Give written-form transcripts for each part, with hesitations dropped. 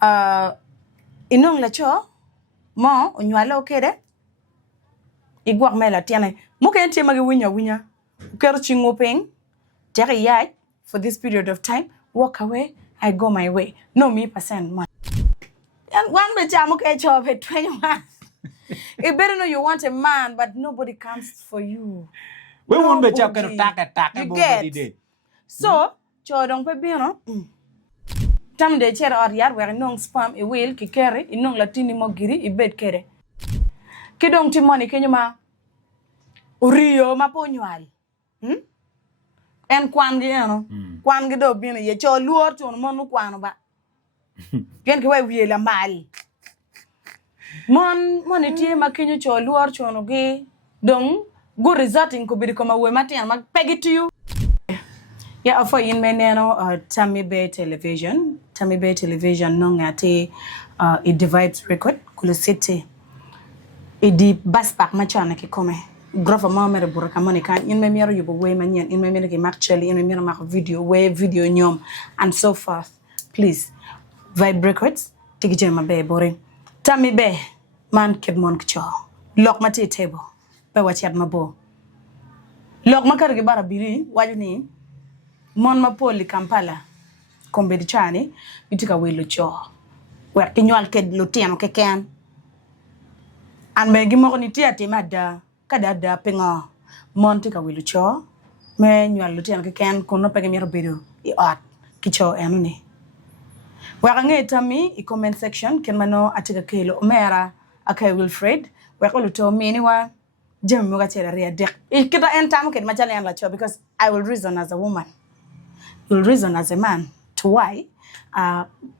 inong la cho mo onywala okere igwak mela tiane mo ken tie magi winya kero chingo peng tere yai for this period of time walk away I go my way no me percent man and one be jam okay job at 21 it better know you want a man but nobody comes for you we won't be job kero taka you get so chodong pe bino tam de cher or yar where nong spam e will ki kere inong latini mo giri i bed kere kidong timoni kenyuma uriyo maponywal en kwan gi ano kwan gi do bino ye cho luor to mon kwano ba gen ki wai wiela mal mon tie makinyo cho luor chono gi dong go resulting ko bi ko ma we matin ma pegi to you yeah for in meneno Tammy Bay television no ngati it divides record kula city e di baspak ma chana ki come grofa ma mere buraka monica in me mero yubo we manyen in me mere ki actually in me mero mak video nyom and so forth please vibe records tigi jema be boring Tammy Bay man kid mon kcho lok ma ti table be wachat ma bo lok ma kar gi bara biri wajni mon ma poli Kampala kombe di chani bitika we lo cho wer ki nyol ke lo tiano ke ken an be gi mo ni tiati madda kada da penga mon tika we lo cho me nyol lo tiano ke ken kono pege mi robedo I art ki cho enu ni wera ngeta mi I comment section ken mano atika kelo mera akay Wilfred we ko lo to mini wa jam mo ga tera ria dek ikita entam ke ma chale la cho because I will reason as a woman will reason as a man to why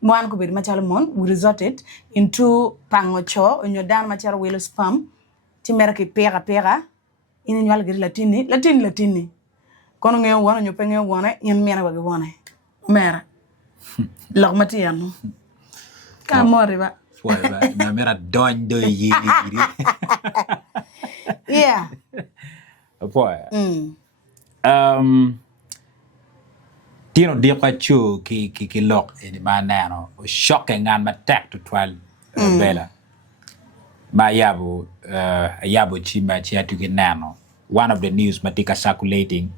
mwan ko be machal mon we resorted into pangocho onyo dan machal welo spam timera ki pera ini nyal giri latini kono nge wona nyo penge wona yen mena wage wona mera logmati yanu ka mori ba na mera don do yiri yeah boy Tino dia chu ki lock in manano shocking and ma tech to 12 bella ma yabo chima chia to get nano one of the news matika circulating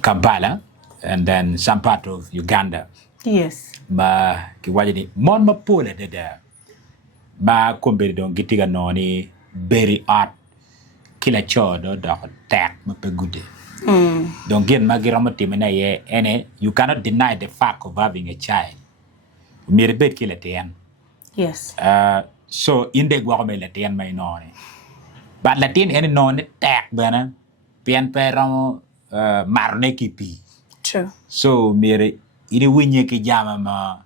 Kampala and then some part of Uganda yes ma ki wajini mon ma pole de ba komberi don gitiga noni very art kila chodo do tech ma pe gude don't get magiramati menaye ene you cannot deny the fact of having a child mere bet kila ten yes so inde gwa me la ten may noni but latin ene noni tech bana pian pero marne kipi true so mere ini winye ki jama ma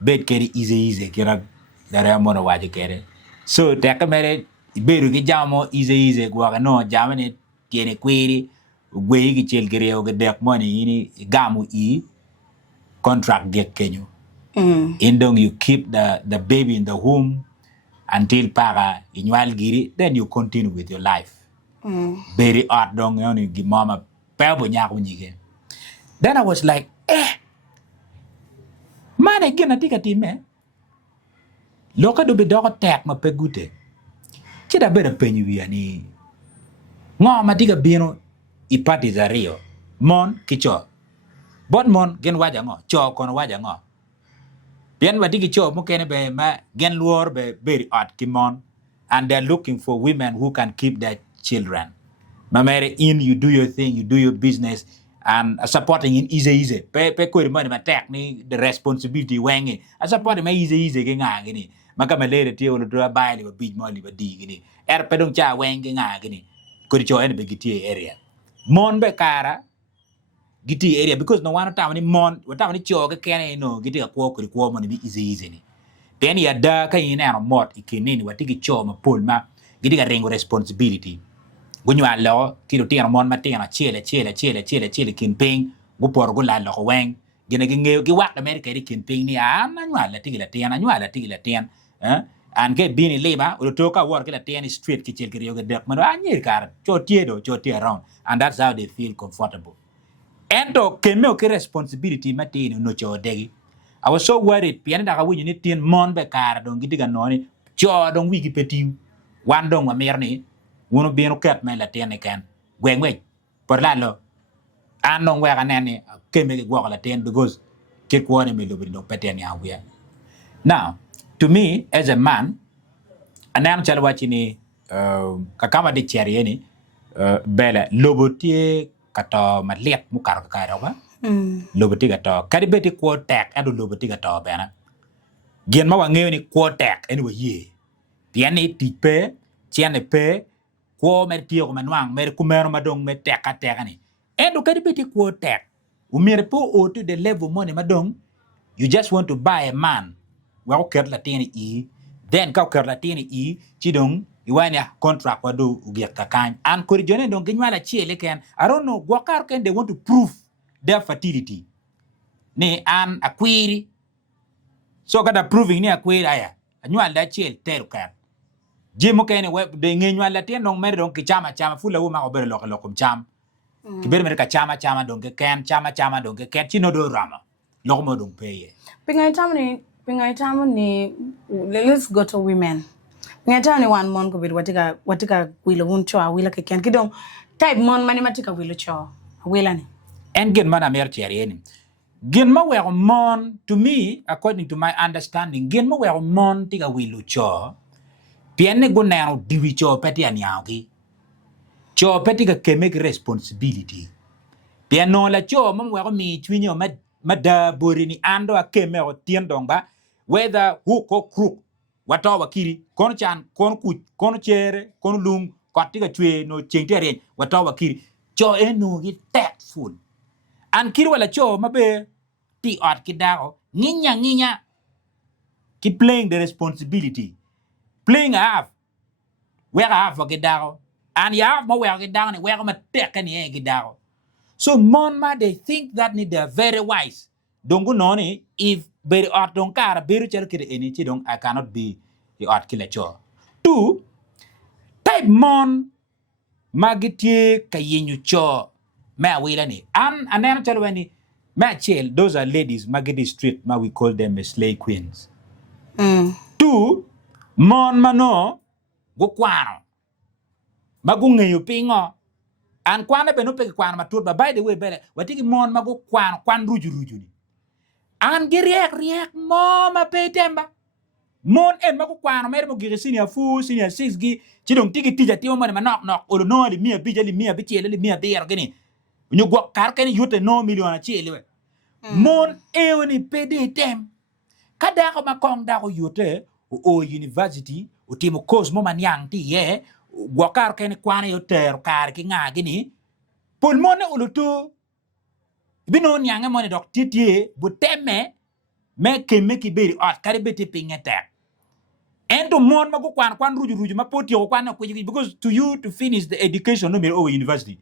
bet keri easy kira dara mono waje kere so tech mere beru ki jama easy gwa no jama ne tiene query we gi chel greo ge dek money ini gamu contract get kenyu indong you keep the baby in the womb until para inwal giri then you continue with your life very hard dong yoni gi mama pebo nyaku nyige then I was like mane gena tika time loka do be doko tek ma pegute chida bena penyu yani ngoma tika bino ipati za rio mon kicho bon mon gen waja ngo cho kono waja ngo bien wadi kicho mo kene be ma gen luor be very art kimon and they're looking for women who can keep their children mamere in you do your thing you do your business and supporting in easy pe ko money ma tek ni the responsibility wengi support ma easy ge nga gini maka malere ti wolo do baile ba big money ba di gini pe dong cha wengi nga gini ko cho en be giti area mon be kara giti area because no one time ni mon wata ni choga kene no giti ko mo ni bi easy ni then ya da ka ina no mot ikinini wati gi cho ma pol ma giti ga rengo responsibility gunyu alo kilo tira mon ma tira chele kin ping go por go la lo wen gene gi ngeo gi wa America ri kin ping ni na nyu ala tigi la tian and get bini leba or toka work la tian street ki chel gi yo ga dek man anyir kar cho tie around and that's how they feel comfortable and to kemeo ki responsibility matini no cho degi I was so worried pian da ka wi ni tien mon be kar don gidi ga noni cho don wi ki petiu wan dong ma mer ni wono bino ket me la tien ken gweng we por la lo an non we ga neni ke me go la tien because ke ko ne me lo bi no peten ya we now to me as a man anam chal wachini ka kama de cheri ni bela lobotie kato matliet mu kar ka ra ba loboti ga to kadi beti ko tek adu loboti ga to bena gen ma wangeyo ni ko tek eni ye tiani tipe tiane pe ko mer tiyo man wang mer kumero madong me tek ka tek ani endo kadi beti ko tek umere po o to the level money madong you just want to buy a man wa ko la tiani e then ka ko la tiani e chidong iwania contract wadu ugiata kan an ko jone don ginwala chiele ken I don't know gwakar ken they want to prove their fertility ni an akwiri so kada proving ni akwiri aya anywal da chiel teru kan jimo kene we de ngenywa la tien non mer don ki chama fula wo ma obere lo kom cham ki ber mer ka chama don ke ken chama don ke ken chino do rama lo mo don peye pingai tamu ni let's go to women pingai tamu ni one month ko bit watika wilo uncho awila ke ken kidong type mon mani matika wilo cho awila ni en gen mana mer cheri gen ma we mon to me according to my understanding gen ma we mon tiga wilo cho pienne go now diwi cho peti anyawgi cho peti ka kemek responsibility piano la cho mo we mi twinyo mada borini ando akeme o tiendonga whether who ko crook wata wakiri kon chan kon ku kon chere kon lung kotiga chwe no chengtere wata wakiri cho eno gi tactful an kiri wala cho mabe ti art kidao nginya ki playing the responsibility playing half where half of kidao and ya mo where kidao ni where ma tek ni kidao so mon ma they think that they are very wise don't go noni if very art don't kara beru chel kide eni chi don't I cannot be the art killer cho two type mon magitie kayenyu cho ma wila ni and then tell when ma chel those are ladies magidi street ma we call them slay queens two mon mano go kwano magungeyo pingo an kwana be no pe kwana matur ba by the way bele watiki mon mago kwan ruju ni an riek mo ma pe temba mon en mago kwana mere mo gire senior 6 gi chidong tiki tija timo mo nok olo no li mia bijali mia bichele li mia der gini ñu go kar ken yote no million chele we mon ewni pede tem kada ko makong da ko yote o university o timo course mo man yang ti ye go kar ken kwana yote kar ki nga gini pol mone ulutu bino nyange mone dok titie bu teme me keme ki beri ot kare beti pingete endo mon mago kwan ruju ma poti ko kwan ko because to you to finish the education no me over university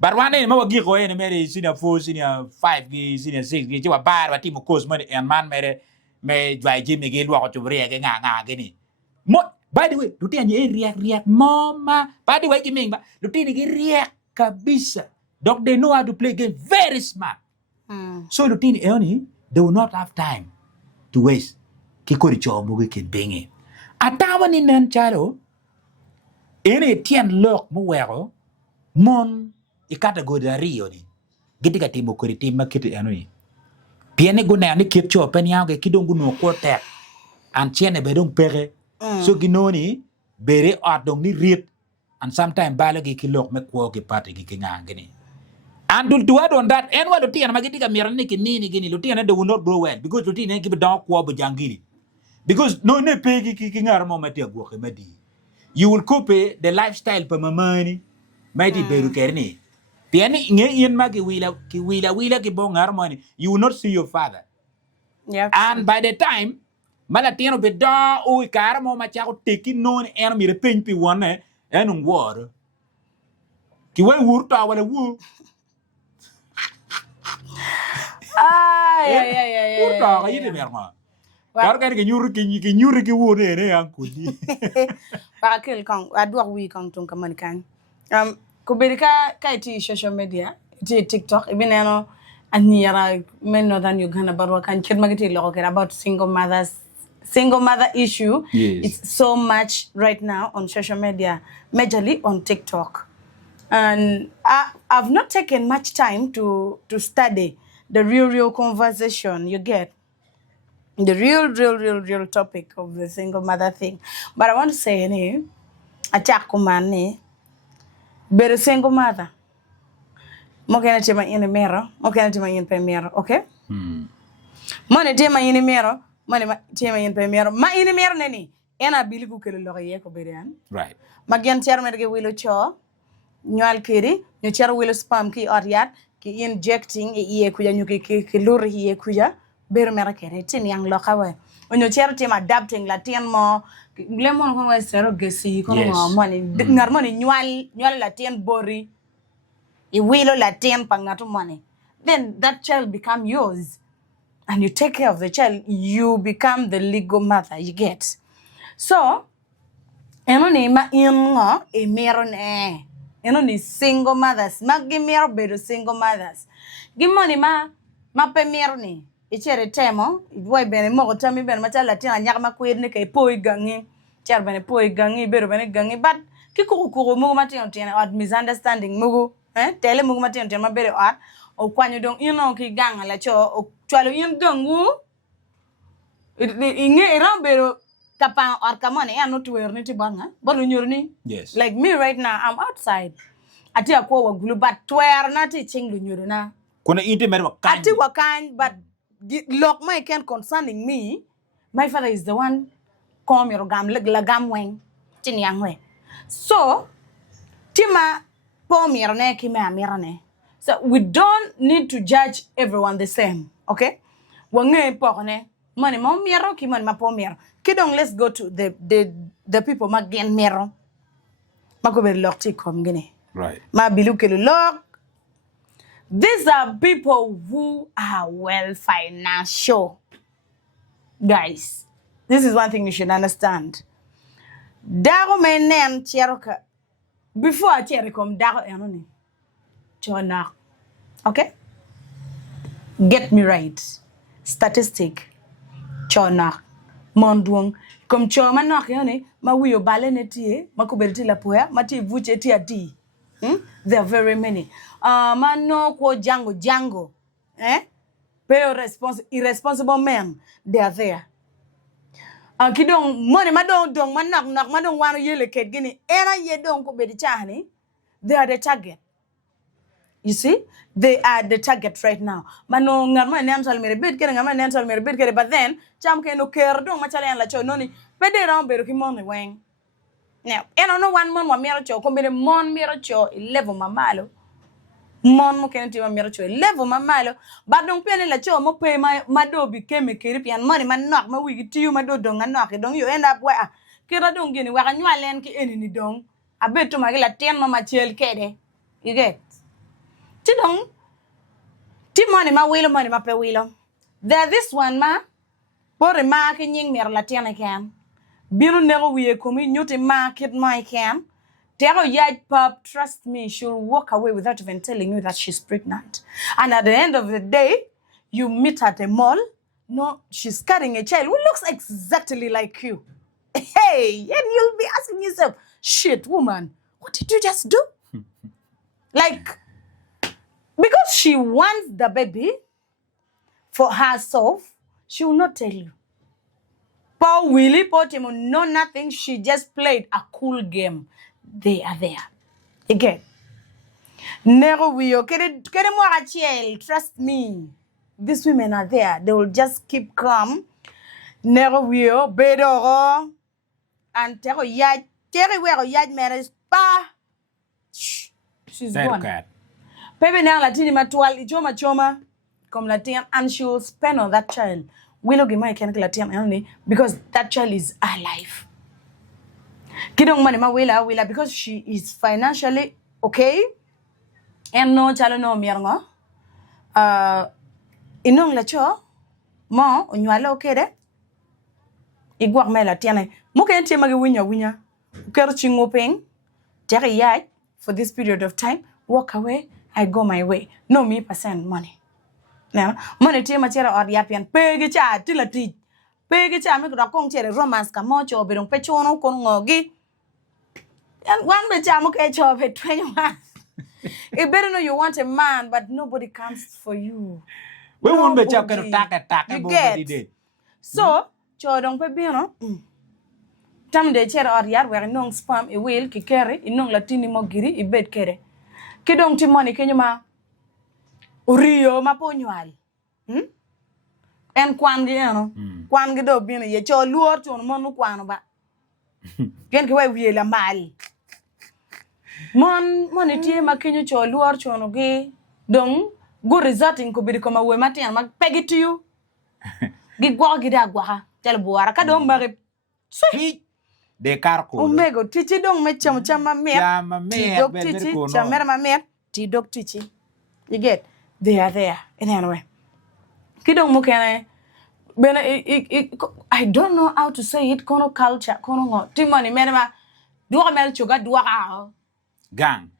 but one day ma wagi ko ene mere senior 4 senior 5 gi senior 6 gi wa bar wa timo course mone en man mere me jwai jimi gi lwa ko tubre ge nga gini mo by the way luti anye riak mama by the way jimi ba luti ni gi riak kabisa dog they know how to play game very smart so luti ni they will not have time to waste kikori cho mo ge ken bengi atawa ni nan charo ene tien lok mo wero mon ikata go da rio ni gidiga timo kori tim makiti anoi piene go na ni kip cho pen yawe kidongu no ko tek an chene be dong pere so ginoni bere adong ni riet and sometimes balogi kilok me ko ke party gi ngangeni and to add on that en walo tiana magidiga mirani ki nini gini lutiana they will not grow well because lutina give down ko bo jangili because no ne pegi ki ngarmo mate go ke madi you will copy the lifestyle per mamani mighty beru kerni piani nge yen magi wila ki bon harmony you will not see your father and by the time malatino be da o karmo ma chako teki non en mi repen pi wone en wor ki we wurta wala wu yeah. Wurta ga yide merma kar kan ki nyuri ki wone ne ankuli ba kel kan adwa wi kan ton kaman kan ko berika kai ti social media ti TikTok ibineno Anira men northern Uganda but wakan kid magiti look about single mother issue. Yes. It's so much right now on social media, majorly on TikTok. And I've not taken much time to study the real conversation you get. The real topic of the single mother thing. But I want to say attack kumani better single mother. Mokena tema in mirror, mokena tema in mirror, okay? Money tema in mirror, money tema in mirror. Ma in mirror neni. Ena bili ku kele loye ko berian. Right. Magian chairman ge wilo cho. Nyual kiri, nyu charo wilo spam ki oriat, ki injecting iye kuja nyuki ki luri iye kuja. Beru mera kere tin yang lokawe. Onyo charo team adapting Latin mo. Lemon kono sero gesi kono money. Ngar money nyual Latin bori. I will Latin pangatu money. Then that child become yours. And you take care of the child. You become the legal mother. You get. So, eno ni ma ingo e meron eno ni single mothers. Magi mero bedo single mothers. Gimoni ma pe mero ni. Ichere temo. Idwai bene mo tami bene macha Latin anyak ma kwedne kay poi gangi. Char bene poi gangi bedo bene gangi. But kikukuru mugu mati yon or misunderstanding mugu. Tele mugu mati yon ma bere or o kwanyo dong ki ganga la cho o chwalo yin gangu. Inge iran bero kapang or kamone ya no to wear niti banga. But ni. Yes. Like me right now, I'm outside. Ati akwa wagulu but twer na teaching lunyuru na. Kuna intimate wakan. Ati wakan but look my can concerning me. My father is the one come your gam lagam weng tin yang we. So tima po mirane ki me amirane. So we don't need to judge everyone the same, okay? Wange po ne money mo miro ki money ma po miro. Kidong let's go to the people magain miro. Mako be lock ti kom gene. Right. Ma bilu ke lock. These are people who are well financial. Guys, this is one thing you should understand. Dago menen cheroka before I cherokom dago enoni. Chona. Okay? Get me right. Statistic. Chona. Mondwong. Kom choma nok yone ma wiyo bale netie makubelti la poya mati vuche ti ati. There are very many. Mano ko jango. Irresponsible men. They are there. Kidong money madong dong manak madong wano yele ket gini era ye dong ko bedi chani. They are the target. You see, they are the target right now. Mano ngarma nensal mere bid kere ngarma nensal mere bid kere, but then cham ke no care dong machale an la cho noni pede round beru ki money weng. Now, eno no one mon wa mero cho kombine mon mero cho 11 mamalo. Mon mo kenenti wa mero cho 11 mamalo. But dong pene la cho mo pay ma do bi keme kere pian money man knock ma wigi tiu ma do dong knock dong you end up where kira dong gini wa nywa len ki eni ni dong abeto magila ten no ma chel kede. You get Tidong, money ma wilo money ma pe wilo. There this one ma, pore ma ki nying mer la tiana can. Binu nego wiye kumi nyuti ma kid my can. Tero yaj pub, trust me, she'll walk away without even telling you that she's pregnant. And at the end of the day, you meet at a mall. No, she's carrying a child who looks exactly like you. Hey, and you'll be asking yourself, shit, woman, what did you just do? Like, because she wants the baby for herself, she will not tell you. Paul Willie Potimo know nothing. She just played a cool game. They are there. Again. Never will. Trust me. These women are there. They will just keep calm. Never will. Bedoro. And tero yaj. Terry where yaj marriage. Pa. She's gone. Pepe na latini matual choma comme Latin, and she will spend on that child. We look at can Latin only because that child is alive. Kidong money ma wila because she is financially okay. And no chalo no mierngo. Inong lacho mo onywala okay de. Igwak me Latin. Mo kan te magi winya. Ker chingopeng. Tere yai for this period of time. Walk away. I go my way. No me percent money. Now, money tea machera or yapian, peg cha, till a tea. Peg cha, make a conch romance, camocho, bedon pechono, congogi. And one becham catch of a 21. It better know you want a man, but nobody comes for you. We won't be talking Nobody. attack You nobody get. did. So, chodong pe bino. Tam de cher or yar where nong spam a whale ki carry in nong latini mogiri i bed kere. Kidong timoni kenyuma Rio maponywal. En kwan gi ano. Kwan gi do bino ye cho luor to monu kwano ba. Gen ki we wiela mal. Mon itie makinyo cho luor chono gi dong go resulting ko bidi ko ma we matian mag pegi to you. Gi gwa gi da gwa tel buara ka dong mari. Sweet. De carco. Omego tichi dong me chama me. Chama me, Dog better tichi go, no. chamera ma me. Ti dog tichi. You get? They are there. In anyway. Kidong mo kene bena I don't know how to say it kono culture kono ngo timoni menema duwa mel chuga duwa ka Gang.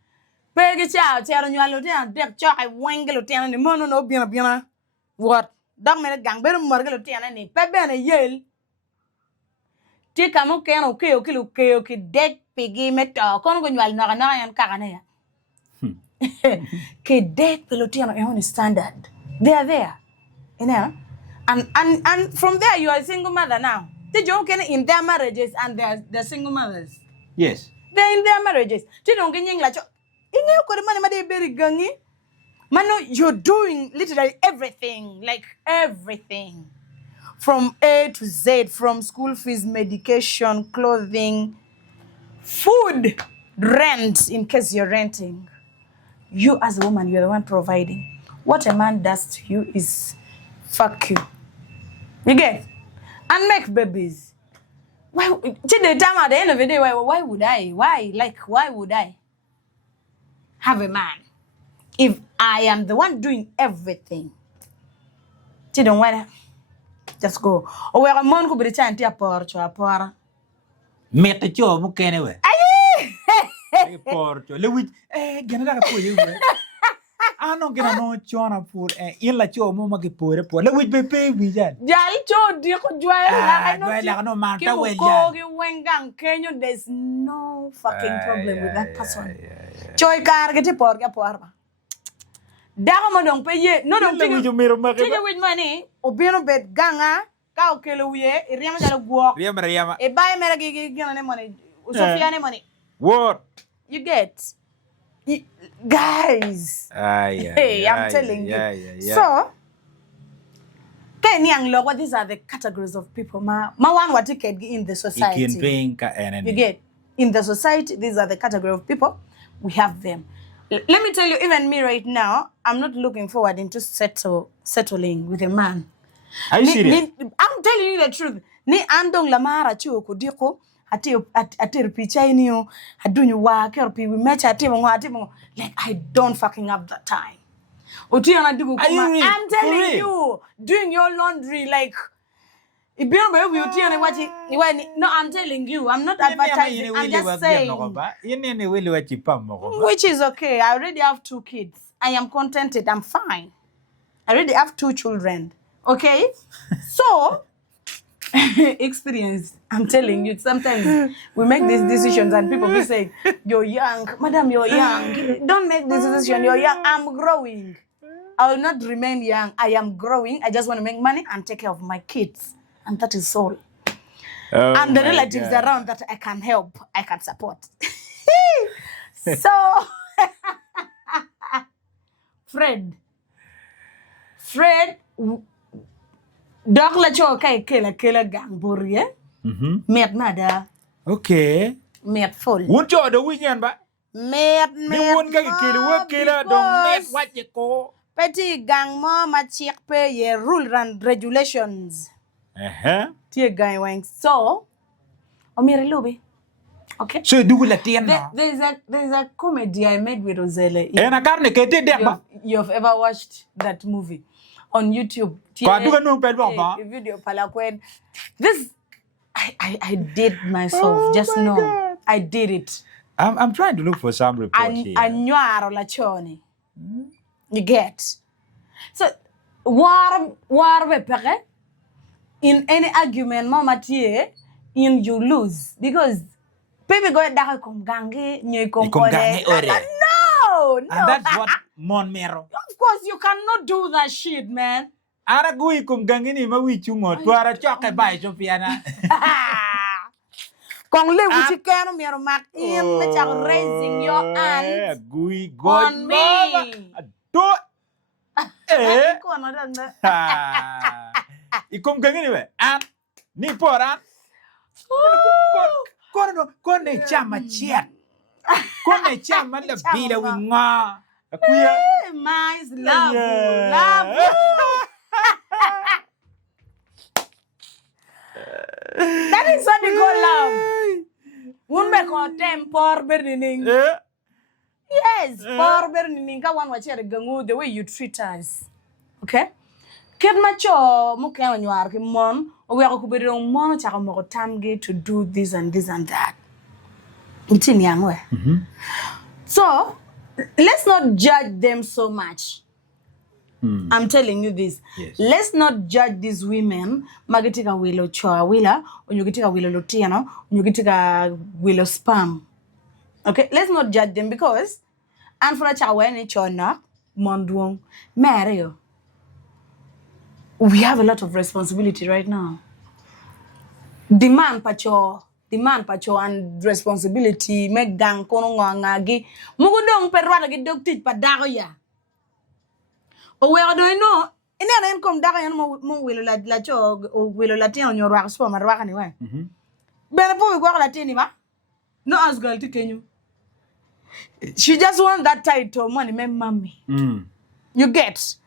pegi cha tero nyalo dia dek cho I wengelo tiana ni mono no bina what dang me gang beru morgelo tiana ni pe bena yel ti kamo keno ke dek pegi meto kono go nyal na yan kagana ya ke dek pelo tiana e on standard they are there you know. And from there you are a single mother now. Did you get in their marriages and they're single mothers? Yes. They're in their marriages. You don't get like Mano, you're doing literally everything, like everything. From A to Z, from school fees, medication, clothing, food, rent, in case you're renting. You as a woman, you're the one providing. What a man does to you is fuck you. You get? And make babies. Why? Till the time at the end of the day, why would I? Why would I have a man if I am the one doing everything? You don't want to just go. Or where a man could be trying to pour. Met the job, okay, anyway. Aye! Porto. Louis, get for you. I don't get no chona for in la cho mama ke pore por le wit be pe wi jan Jal cho di ko joy la la no man ta we jan ki wengang kenyo there's no fucking problem with that person. Choy kar ke ti por ga por ba. Da mo dong pe ye no dong tigi with money obino bet ganga ka o kele wiye e riama jalo guo. Riama. E bay mere gi ne money. Sofia ne money. What? You get? Guys, I'm telling you. So, what these are the categories of people. Ma one what you get in the society. You get in the society. These are the category of people. We have them. Let me tell you, even me right now, I'm not looking forward into settling with a man. Are you serious? I'm telling you the truth. Ni andong lamara chuo kudiko. Ati picha inyo adunyu wa kerpi we match ati mo like I don't fucking have that time. I'm telling you, doing your laundry like no, I'm telling you, I'm not advertising. I'm just saying. Which is okay. I already have 2 kids. I am contented. I'm fine. I already have 2 children. Okay, so. Experience. I'm telling you, sometimes we make these decisions and people will say, you're young, madam, you're young. Don't make this decision, you're young. I'm growing. I will not remain young. I am growing. I just want to make money and take care of my kids. And that is all. And the relatives around that I can help, I can support. So, Fred, Dog la cho kay kela gang borie. Met nada. Okay. Met full. Won't you the weekend ba? Met. Won't get kila don't met what you call. Petit gang mo ma check pe ye rule and regulations. Tie gang wang so. Omere lobe. Okay. So do la tiana. There's a comedy I made with Roselle. And I can't get it. You've ever watched that movie? On YouTube. Video palakwen. This I did myself. Just know God. I did it. I'm trying to look for some reports here. You get. So war be pere. In any argument, mama tie, in you lose because people go da kumgange nye Kumgange ore. No. And that's what mon mero. Of course, you cannot do that shit, man. Ara gui kumgange ni mawi chungo tuara choke bai Sofiana. Kong le wuchi kano mero mak in me chak raising your aunt gui on me. Do Iko ano danda. Ikumgange ni we. An ni poran. Kone chama chiat. Kone chama la bila winga. Akuya. Mais love. That is what we call love. Wunbe ko tempor bernining. Yes, por bernining ka wan wachere gangu the way you treat us. Okay? Kid macho mo kaya nyuar ki mon o we ko kubere mon cha ko mo tamge to do this and this and that. Itin yangwe. So, let's not judge them so much. I'm telling you this. Yes. Let's not judge these women. Magitika wilo choa wila, unyugitika wilo lutiano, unyugitika wilo sperm. Okay, let's not judge them because and for a chawe ni chona monduong Mario. We have a lot of responsibility right now. Demand pacho and responsibility make gang kono ngagi mugudong perwata gi dokti padago ya. O we do no ina na kom daga yan mo wilo la cho wilo la tin on your rock so ma rock ni we. Bere po we go la tin ma. No as girl to Kenya. She just want that title money me mommy. You get just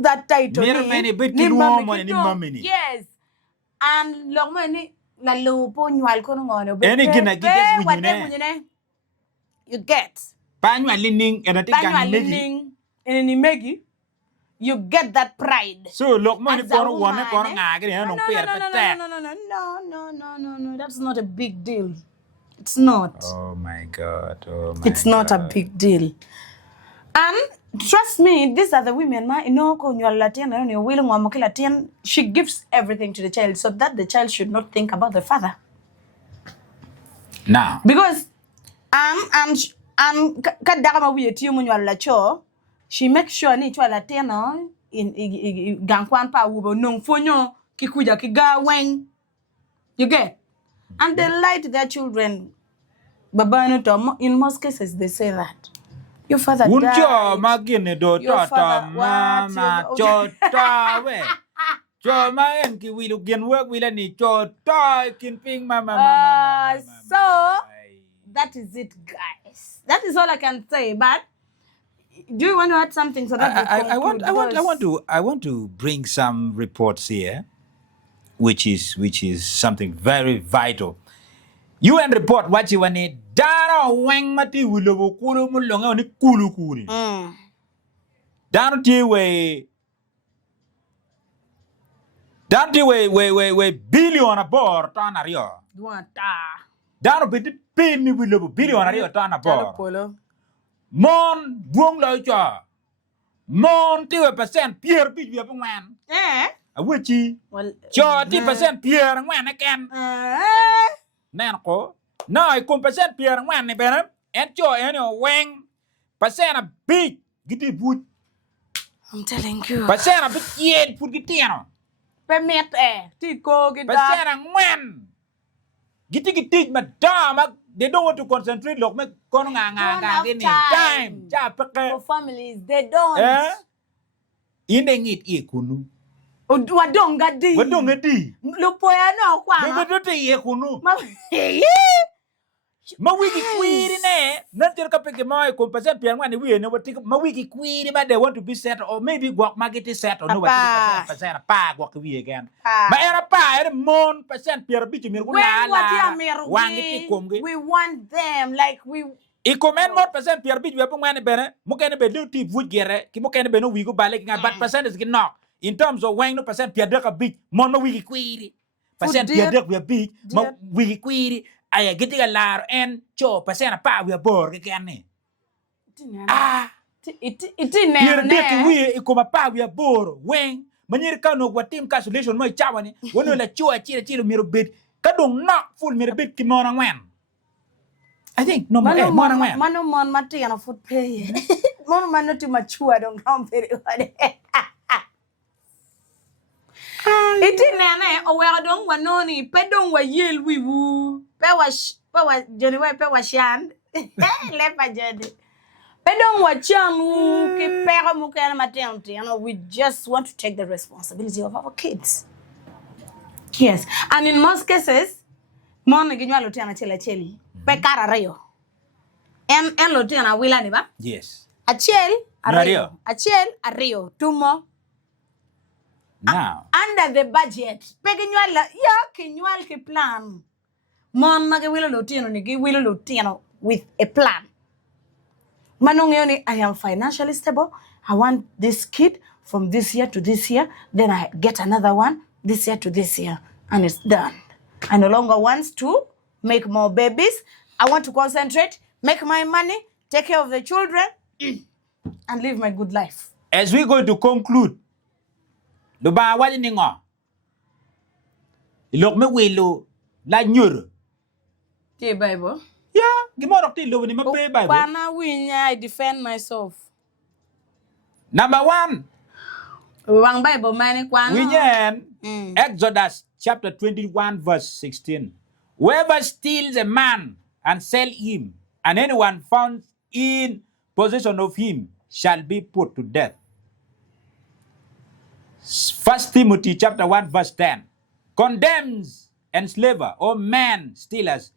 that title. Many bit ni woman ni mommy ni. Yes. And long money la lopo nyual ko ngono be. Any gina gite bunyune. You get. Panwa lining and I think I'm making. And ni megi. You get that pride. So look money for one No. That's not a big deal. It's not. Oh my God. It's not a big deal. And trust me, these are the women, she gives everything to the child so that the child should not think about the father. Now. Because she makes sure ni chwa latino in gankwan pa wubo nung fonyo kikuja kiga wen. You get? And they lie to their children. In most cases, they say that. Your father died. Your father, mama, chota, we. Choma en ki wilu gen work wila ni chota kin ping mama. So, that is it, guys. That is all I can say. But, do you want to add something so that I want to bring some reports here, which is something very vital. UN report what you want it. Dara wang mati wulo kulu mulonga ni kulu kuli. Dara ti we billion a bor tana rio. Dara bit pay me wulo billion a rio tana bor. Mon buong lo cha. Mon ti we percent pierre bit we man. A wichi. Well, cho ti percent pierre man again. Nan ko no I compensate pierre man ni benam and cho wang percent a big gidi boot. I'm telling you. Percent a bit yen put gitiano. Permit Tico get Percent a man. Giti madam they don't want to concentrate look me kono nga time. For families they don't. Indengit e kunu. Wadonga di. Lupoya no kwa. Bebedote ye kunu. Ma wiki query ne. Nanti ka peke ma compensate pian wani we ne wati ma wiki query but they want to be set or maybe walk market is set or no wati percent pa walk we again. Ma era pa era mon percent pian bitu mir kuna la. Wangi komge. We want them like we I comment more percent pian bitu we pungane bene. Mukene be do ti wood gere ki mukene be no we go bale nga but percent is knock. In terms of when no percent piada ka big mon ma wiki query percent piada we big ma wiki query ay getiga lar en cho percent pa we bor ke kan ni iti Here de ki ne. we ikoma pa we boro wen manyer ka no watim cancellation mo chawani wono la chua chire miro bit ka dong knock full miro bit ki mona wen. I think no more mona wen. Mano mon mati ana foot pay. Mono mano ti mature don't come very well. Iti nene o we don wanoni pe don wa yel wi wu pe wa jeni wa pe wa shan le pa jeni pe don wa chamu ki pe mu ka na matenti we just want to take the responsibility of our kids. Yes, and in most cases mon ginwa lo tiana cheli pe kararayo en lo tiana wila ni ba. Yes. Achel ario tumo. Now, Under the budget, peginwal ya kinwal ki plan. Mon mage wilo lutino ni gi wilo lutino with a plan. Manong yoni, I am financially stable. I want this kid from this year to this year. Then I get another one this year to this year. And it's done. I no longer want to make more babies. I want to concentrate, make my money, take care of the children, and live my good life. as we go to conclude, do ba wali ni ngo ilok me wilo la nyur Okay, Bible. yeah gimoro ti lo ni me pray Bible. Pana winya, I defend myself. Number 1, Wang Bible mani kwano. winyen Exodus chapter 21 verse 16. Whoever steals a man and sell him, and anyone found in possession of him shall be put to death. 1 Timothy chapter 1 verse 10 condemns enslaver or man stealers,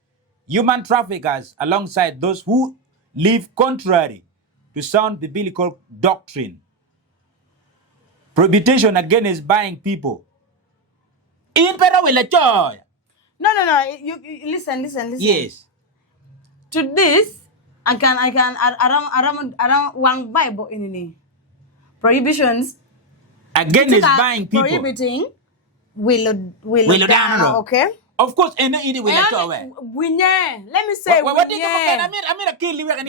human traffickers, alongside those who live contrary to sound biblical doctrine. Prohibition against buying people. In Perawila joy. No. You listen. Yes. To this, I don't Wang Bible in any prohibitions Against buying people. prohibiting will down, okay. Of course, and it will let you away. Let me say What do you mean? I mean, a kill you and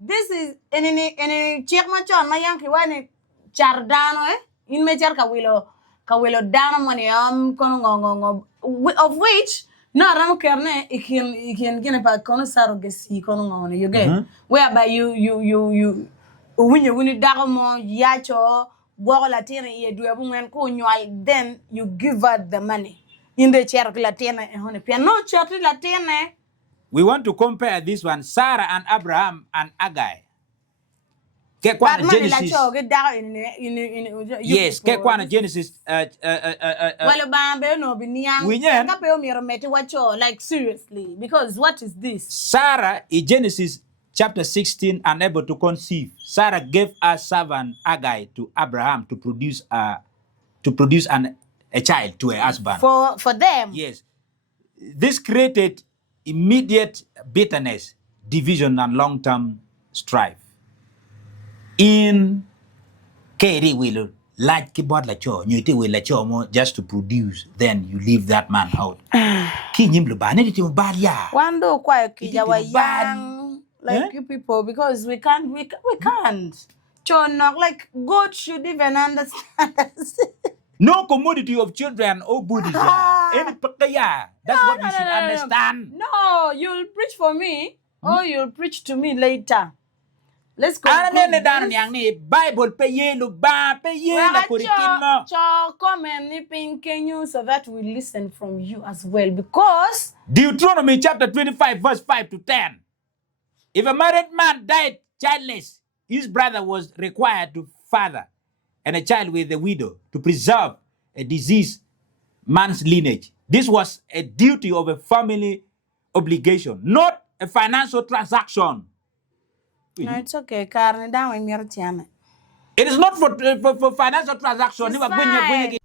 this is any check my chon my yanki wani chardano in me char ka wilo dano money kono of which no ram kerne ikin gene pa kono saro gesi kono you get whereby you wini dago mo yacho go latina ye do ebungen ko nyal, then you give her the money in the chair latina e hone pia no church latina. We want to compare this one, Sarah and Abraham and Agai. Genesis. Yes, Genesis. Like seriously, because what is this? Sarah in Genesis chapter 16 unable to conceive. Sarah gave her servant Agai to Abraham to produce a child to her husband. For them. Yes. This created immediate bitterness, division, and long-term strife. In Katie will like keyboard la cho, nyete will la cho mo just to produce, then you leave that man out. Kinyim lu ba ne ti mo bad ya. Wando kwa kijawa young like you people, because we can't. Chono, like God should even understand us. No commodity of children or Buddhism. Any pakaya. That's what we should understand. No, you'll preach for me or you'll preach to me later. Let's go. Bible pe yelo ba pe yela kuritima. Comment nipping you so that we listen from you as well, because Deuteronomy chapter 25 verse 5 to 10. If a married man died childless, his brother was required to father and a child with a widow to preserve a deceased man's lineage. This was a duty of a family obligation, not a financial transaction. no, it's okay. It is not for financial transaction. It's fine.